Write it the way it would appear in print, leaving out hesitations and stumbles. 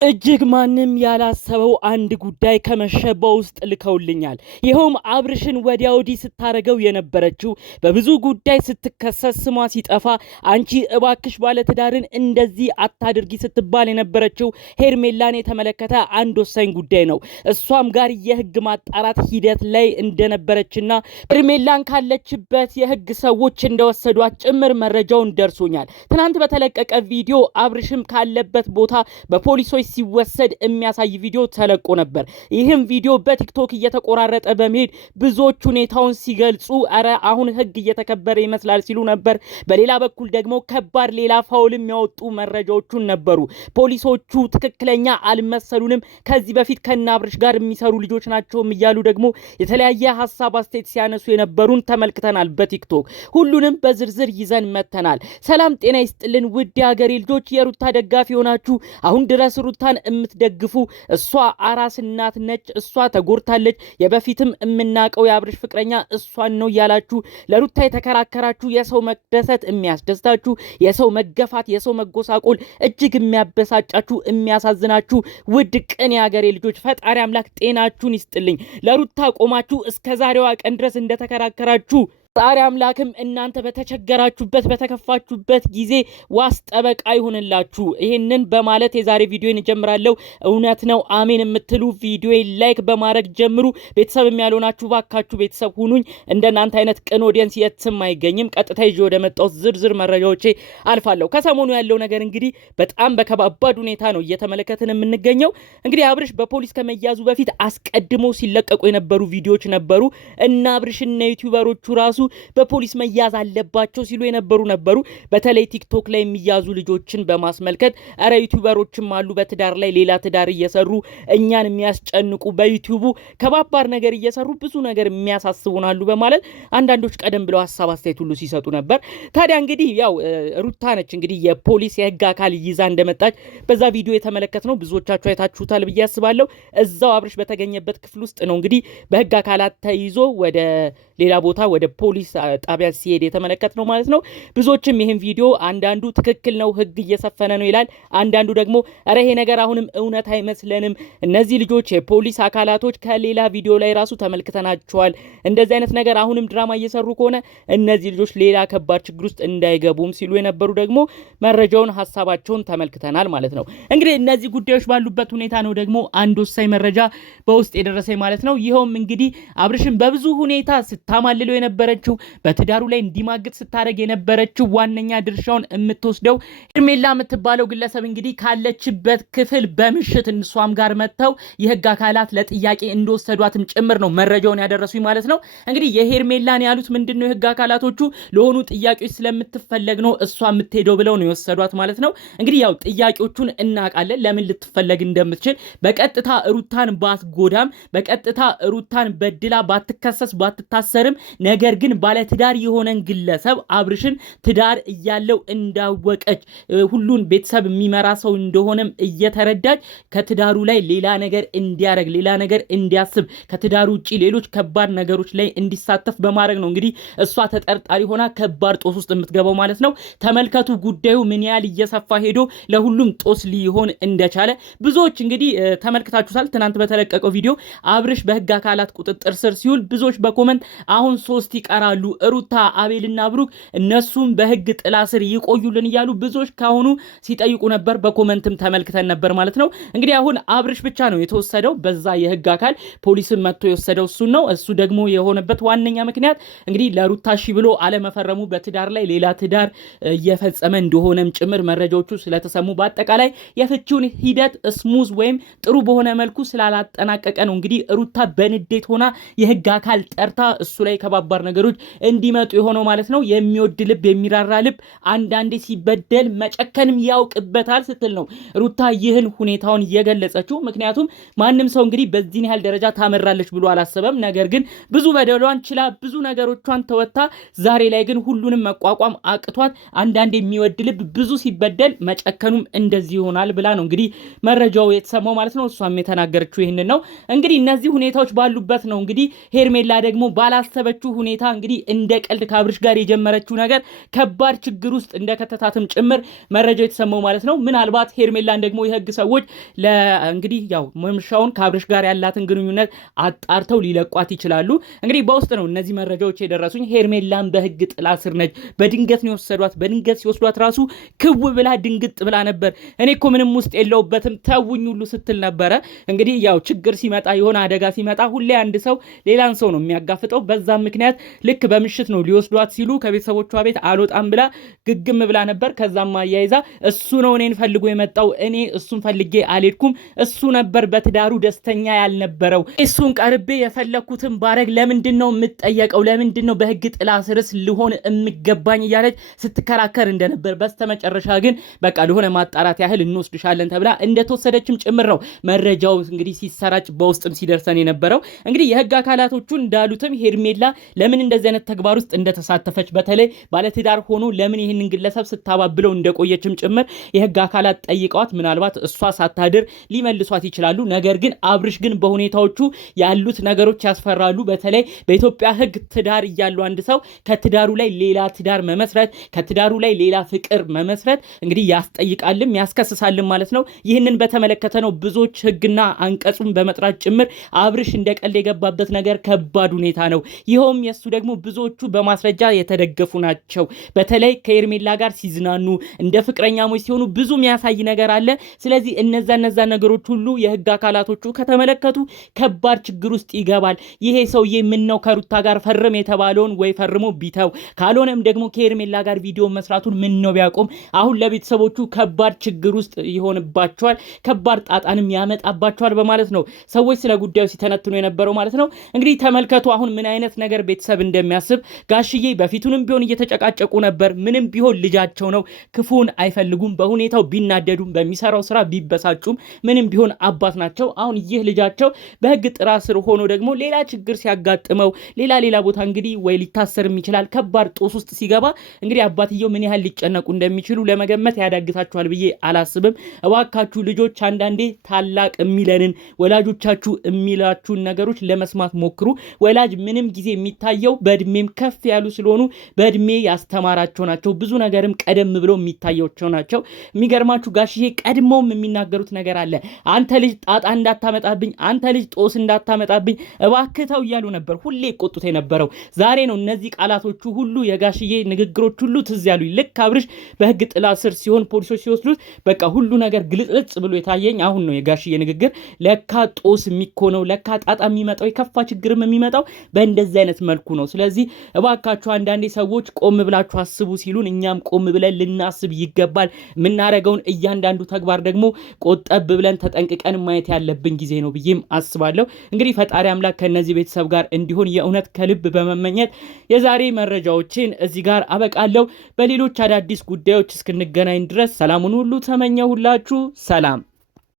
እጅግ ማንም ያላሰበው አንድ ጉዳይ ከመሸባው ውስጥ ልከውልኛል። ይኸውም አብርሽን ወዲያ ወዲህ ስታረገው የነበረችው በብዙ ጉዳይ ስትከሰስ ስሟ ሲጠፋ አንቺ እባክሽ ባለትዳርን እንደዚህ አታድርጊ ስትባል የነበረችው ሄርሜላን የተመለከተ አንድ ወሳኝ ጉዳይ ነው። እሷም ጋር የህግ ማጣራት ሂደት ላይ እንደነበረችና ሄርሜላን ካለችበት የህግ ሰዎች እንደወሰዷት ጭምር መረጃውን ደርሶኛል። ትናንት በተለቀቀ ቪዲዮ አብርሽም ካለበት ቦታ በፖሊሶች ሲወሰድ የሚያሳይ ቪዲዮ ተለቆ ነበር። ይህም ቪዲዮ በቲክቶክ እየተቆራረጠ በመሄድ ብዙዎች ሁኔታውን ሲገልጹ አረ አሁን ህግ እየተከበረ ይመስላል ሲሉ ነበር። በሌላ በኩል ደግሞ ከባድ ሌላ ፋውል የሚያወጡ መረጃዎቹን ነበሩ። ፖሊሶቹ ትክክለኛ አልመሰሉንም፣ ከዚህ በፊት ከናብርሽ ጋር የሚሰሩ ልጆች ናቸውም እያሉ ደግሞ የተለያየ ሀሳብ አስተያየት ሲያነሱ የነበሩን ተመልክተናል በቲክቶክ። ሁሉንም በዝርዝር ይዘን መተናል። ሰላም ጤና ይስጥልን ውድ የሀገሬ ልጆች፣ የሩታ ደጋፊ ሆናችሁ አሁን ድረስ ሩታን የምትደግፉ እሷ አራስ እናት ነች፣ እሷ ተጎድታለች፣ የበፊትም የምናቀው የአብርሽ ፍቅረኛ እሷን ነው ያላችሁ ለሩታ የተከራከራችሁ፣ የሰው መደሰት የሚያስደስታችሁ፣ የሰው መገፋት የሰው መጎሳቆል እጅግ የሚያበሳጫችሁ የሚያሳዝናችሁ ውድ ቅን የሀገሬ ልጆች ፈጣሪ አምላክ ጤናችሁን ይስጥልኝ። ለሩታ ቆማችሁ እስከ ዛሬዋ ቀን ድረስ እንደተከራከራችሁ ፈጣሪ አምላክም እናንተ በተቸገራችሁበት በተከፋችሁበት ጊዜ ዋስ ጠበቃ ይሁንላችሁ። ይሄንን በማለት የዛሬ ቪዲዮን እጀምራለሁ። እውነት ነው አሜን የምትሉ ቪዲዮን ላይክ በማድረግ ጀምሩ። ቤተሰብ ያልሆናችሁ ባካችሁ ቤተሰብ ሁኑኝ። እንደናንተ አይነት ቅን ኦዲየንስ የትም አይገኝም። ቀጥታ ይዤ ወደ መጣሁት ዝርዝር መረጃዎቼ አልፋለሁ። ከሰሞኑ ያለው ነገር እንግዲህ በጣም በከባድ ሁኔታ ነው እየተመለከትን የምንገኘው። እንግዲህ አብርሽ በፖሊስ ከመያዙ በፊት አስቀድሞ ሲለቀቁ የነበሩ ቪዲዮዎች ነበሩ እና አብርሽና ዩቲዩበሮቹ ራሱ በፖሊስ መያዝ አለባቸው ሲሉ የነበሩ ነበሩ። በተለይ ቲክቶክ ላይ የሚያዙ ልጆችን በማስመልከት አረ ዩቲዩበሮችም አሉ በትዳር ላይ ሌላ ትዳር እየሰሩ እኛን የሚያስጨንቁ በዩቲዩቡ ከባባር ነገር እየሰሩ ብዙ ነገር የሚያሳስቡናሉ በማለት አንዳንዶች ቀደም ብለው ሀሳብ አስተያየት ሁሉ ሲሰጡ ነበር። ታዲያ እንግዲህ ያው ሩታ ነች እንግዲህ የፖሊስ የህግ አካል ይዛ እንደመጣች በዛ ቪዲዮ የተመለከትነው ብዙዎቻችሁ አይታችሁታል ብዬ አስባለሁ። እዛው አብርሽ በተገኘበት ክፍል ውስጥ ነው እንግዲህ በህግ አካላት ተይዞ ወደ ሌላ ቦታ ወደ ፖሊስ ጣቢያ ሲሄድ የተመለከትነው ማለት ነው። ብዙዎችም ይህን ቪዲዮ አንዳንዱ ትክክል ነው ህግ እየሰፈነ ነው ይላል፣ አንዳንዱ ደግሞ አረ ይሄ ነገር አሁንም እውነት አይመስለንም፣ እነዚህ ልጆች የፖሊስ አካላቶች ከሌላ ቪዲዮ ላይ ራሱ ተመልክተናቸዋል፣ እንደዚህ አይነት ነገር አሁንም ድራማ እየሰሩ ከሆነ እነዚህ ልጆች ሌላ ከባድ ችግር ውስጥ እንዳይገቡም ሲሉ የነበሩ ደግሞ መረጃውን ሀሳባቸውን ተመልክተናል ማለት ነው። እንግዲህ እነዚህ ጉዳዮች ባሉበት ሁኔታ ነው ደግሞ አንድ ወሳኝ መረጃ በውስጥ የደረሰኝ ማለት ነው። ይኸውም እንግዲህ አብርሽን በብዙ ሁኔታ ስታማልለው የነበረችው በትዳሩ ላይ እንዲማግጥ ስታደርግ የነበረችው ዋነኛ ድርሻውን የምትወስደው ሄርሜላ የምትባለው ግለሰብ እንግዲህ ካለችበት ክፍል በምሽት እንሷም ጋር መጥተው የህግ አካላት ለጥያቄ እንደወሰዷትም ጭምር ነው መረጃውን ያደረሱኝ ማለት ነው። እንግዲህ የሄርሜላን ያሉት ምንድነው የህግ አካላቶቹ ለሆኑ ጥያቄዎች ስለምትፈለግ ነው እሷ የምትሄደው ብለው ነው የወሰዷት ማለት ነው። እንግዲህ ያው ጥያቄዎቹን እናውቃለን ለምን ልትፈለግ እንደምትችል። በቀጥታ ሩታን ባትጎዳም፣ በቀጥታ ሩታን በድላ ባትከሰስ ባትታሰርም፣ ነገር ግን ባለትዳር የሆነን ግለሰብ አብርሽን ትዳር እያለው እንዳወቀች ሁሉን ቤተሰብ የሚመራ ሰው እንደሆነም እየተረዳች ከትዳሩ ላይ ሌላ ነገር እንዲያረግ ሌላ ነገር እንዲያስብ ከትዳሩ ውጪ ሌሎች ከባድ ነገሮች ላይ እንዲሳተፍ በማድረግ ነው እንግዲህ እሷ ተጠርጣሪ ሆና ከባድ ጦስ ውስጥ የምትገባው ማለት ነው። ተመልከቱ ጉዳዩ ምን ያህል እየሰፋ ሄዶ ለሁሉም ጦስ ሊሆን እንደቻለ ብዙዎች እንግዲህ ተመልክታችሁታል። ትናንት በተለቀቀው ቪዲዮ አብርሽ በህግ አካላት ቁጥጥር ስር ሲውል ብዙዎች በኮመንት አሁን 3 ይቀራሉ ሩታ አቤልና ብሩክ እነሱም በህግ ጥላ ስር ይቆዩልን እያሉ ብዙዎች ካሁኑ ሲጠይቁ ነበር። በኮመንትም ተመልክተን ነበር ማለት ነው። እንግዲህ አሁን አብርሽ ብቻ ነው የተወሰደው በዛ የህግ አካል ፖሊስም መጥቶ የወሰደው እሱን ነው። እሱ ደግሞ የሆነበት ዋነኛ ምክንያት እንግዲህ ለሩታ እሺ ብሎ አለመፈረሙ በትዳር ላይ ሌላ ትዳር እየፈጸመ እንደሆነም ጭምር መረጃዎቹ ስለተሰሙ በአጠቃላይ የፍቺውን ሂደት ስሙዝ ወይም ጥሩ በሆነ መልኩ ስላላጠናቀቀ ነው እንግዲህ ሩታ በንዴት ሆና የህግ አካል ጠርታ እሱ ላይ ከባባር ነገሮች እንዲመጡ የሆነው ማለት ነው። የሚወድ ልብ የሚራራ ልብ አንዳንዴ ሲበደል መጨከንም ያውቅበታል ስትል ነው ሩታ ይህን ሁኔታውን እየገለጸችው። ምክንያቱም ማንም ሰው እንግዲህ በዚህን ያህል ደረጃ ታመራለች ብሎ አላሰበም። ነገር ግን ብዙ በደሏን ችላ ብዙ ነገሮቿን ተወታ ዛሬ ላይ ግን ሁሉንም መቋቋም አቅቷት አንዳንዴ የሚወድ ልብ ብዙ ሲበደል መጨከኑም እንደዚህ ይሆናል ብላ ነው እንግዲህ መረጃው የተሰማው ማለት ነው። እሷም የተናገረችው ይህንን ነው። እንግዲህ እነዚህ ሁኔታዎች ባሉበት ነው እንግዲህ ሄርሜላ ደግሞ ባላ ባላሰበችው ሁኔታ እንግዲህ እንደ ቀልድ ከአብርሽ ጋር የጀመረችው ነገር ከባድ ችግር ውስጥ እንደከተታትም ጭምር መረጃው የተሰማው ማለት ነው። ምናልባት ሄርሜላን ደግሞ የህግ ሰዎች እንግዲህ ያው መምሻውን ከአብርሽ ጋር ያላትን ግንኙነት አጣርተው ሊለቋት ይችላሉ። እንግዲህ በውስጥ ነው እነዚህ መረጃዎች የደረሱኝ። ሄርሜላን በህግ ጥላ ስር ነች። በድንገት ነው የወሰዷት። በድንገት ሲወስዷት ራሱ ክው ብላ ድንግጥ ብላ ነበር። እኔ እኮ ምንም ውስጥ የለውበትም ተውኝ ሁሉ ስትል ነበረ። እንግዲህ ያው ችግር ሲመጣ የሆነ አደጋ ሲመጣ ሁሌ አንድ ሰው ሌላን ሰው ነው የሚያጋፍጠው። በዛም ምክንያት ልክ በምሽት ነው ሊወስዷት ሲሉ ከቤተሰቦቿ ቤት አልወጣም ብላ ግግም ብላ ነበር። ከዛም አያይዛ እሱ ነው እኔን ፈልጎ የመጣው፣ እኔ እሱን ፈልጌ አልሄድኩም፣ እሱ ነበር በትዳሩ ደስተኛ ያልነበረው፣ እሱን ቀርቤ የፈለኩትን ባረግ ለምንድን ነው የምጠየቀው? ለምንድን ነው በህግ ጥላ ስርስ ልሆን የሚገባኝ? እያለች ስትከራከር እንደነበር በስተመጨረሻ ግን በቃ ለሆነ ማጣራት ያህል እንወስድሻለን ተብላ እንደተወሰደችም ጭምር ነው መረጃው እንግዲህ ሲሰራጭ በውስጥም ሲደርሰን የነበረው። እንግዲህ የህግ አካላቶቹ እንዳሉትም ሄርሜላ ለምን እንደዚህ አይነት ተግባር ውስጥ እንደተሳተፈች በተለይ ባለትዳር ሆኖ ለምን ይህንን ግለሰብ ስታባብለው እንደቆየችም ጭምር የህግ አካላት ጠይቀዋት ምናልባት እሷ ሳታድር ሊመልሷት ይችላሉ። ነገር ግን አብርሽ ግን በሁኔታዎቹ ያሉት ነገሮች ያስፈራሉ። በተለይ በኢትዮጵያ ህግ ትዳር እያለው አንድ ሰው ከትዳሩ ላይ ሌላ ትዳር መመስረት፣ ከትዳሩ ላይ ሌላ ፍቅር መመስረት እንግዲህ ያስጠይቃልም ያስከስሳልም ማለት ነው። ይህንን በተመለከተ ነው ብዙዎች ህግና አንቀጹን በመጥራት ጭምር አብርሽ እንደ ቀልድ የገባበት ነገር ከባድ ሁኔታ ነው። ይኸውም የሱ ደግሞ ብዙዎቹ በማስረጃ የተደገፉ ናቸው። በተለይ ከሄርሜላ ጋር ሲዝናኑ እንደ ፍቅረኛሞች ሲሆኑ ብዙ የሚያሳይ ነገር አለ። ስለዚህ እነዛ ነገሮች ሁሉ የህግ አካላቶቹ ከተመለከቱ ከባድ ችግር ውስጥ ይገባል። ይሄ ሰውዬ ምን ነው ከሩታ ጋር ፈርም የተባለውን ወይ ፈርሞ ቢተው፣ ካልሆነም ደግሞ ከሄርሜላ ጋር ቪዲዮ መስራቱን ምን ነው ቢያቆም። አሁን ለቤተሰቦቹ ከባድ ችግር ውስጥ ይሆንባቸዋል፣ ከባድ ጣጣንም ያመጣባቸዋል በማለት ነው ሰዎች ስለ ጉዳዩ ሲተነትኑ የነበረው ማለት ነው። እንግዲህ ተመልከቱ አሁን ምን አይነት ነገር ቤተሰብ እንደሚያስብ። ጋሽዬ በፊቱንም ቢሆን እየተጨቃጨቁ ነበር። ምንም ቢሆን ልጃቸው ነው፣ ክፉን አይፈልጉም። በሁኔታው ቢናደዱም በሚሰራው ስራ ቢበሳጩም ምንም ቢሆን አባት ናቸው። አሁን ይህ ልጃቸው በህግ ጥራ ስር ሆኖ ደግሞ ሌላ ችግር ሲያጋጥመው ሌላ ቦታ እንግዲህ ወይ ሊታሰርም ይችላል። ከባድ ጦስ ውስጥ ሲገባ እንግዲህ አባትየው ምን ያህል ሊጨነቁ እንደሚችሉ ለመገመት ያዳግታችኋል ብዬ አላስብም። እባካችሁ ልጆች አንዳንዴ ታላቅ የሚለንን ወላጆቻችሁ የሚላችሁን ነገሮች ለመስማት ሞክሩ። ወላጅ ምንም ጊዜ የሚታየው በእድሜም ከፍ ያሉ ስለሆኑ በእድሜ ያስተማራቸው ናቸው። ብዙ ነገርም ቀደም ብለው የሚታያቸው ናቸው። የሚገርማችሁ ጋሽዬ ቀድሞም የሚናገሩት ነገር አለ። አንተ ልጅ ጣጣ እንዳታመጣብኝ፣ አንተ ልጅ ጦስ እንዳታመጣብኝ እባክተው እያሉ ነበር ሁሌ ይቆጡት የነበረው። ዛሬ ነው እነዚህ ቃላቶቹ ሁሉ የጋሽዬ ንግግሮች ሁሉ ትዝ ያሉኝ። ልክ አብርሽ በህግ ጥላ ስር ሲሆን ፖሊሶች ሲወስዱት በቃ ሁሉ ነገር ግልጽልጽ ብሎ የታየኝ አሁን ነው የጋሽዬ ንግግር። ለካ ጦስ የሚኮነው ለካ ጣጣ የሚመጣው የከፋ ችግርም የሚመጣው በእንደዚህ አይነት መልኩ ነው። ስለዚህ እባካችሁ አንዳንዴ ሰዎች ቆም ብላችሁ አስቡ ሲሉን እኛም ቆም ብለን ልናስብ ይገባል። የምናደርገውን እያንዳንዱ ተግባር ደግሞ ቆጠብ ብለን ተጠንቅቀን ማየት ያለብን ጊዜ ነው ብዬም አስባለሁ። እንግዲህ ፈጣሪ አምላክ ከነዚህ ቤተሰብ ጋር እንዲሆን የእውነት ከልብ በመመኘት የዛሬ መረጃዎችን እዚህ ጋር አበቃለሁ። በሌሎች አዳዲስ ጉዳዮች እስክንገናኝ ድረስ ሰላሙን ሁሉ ተመኘሁላችሁ። ሰላም።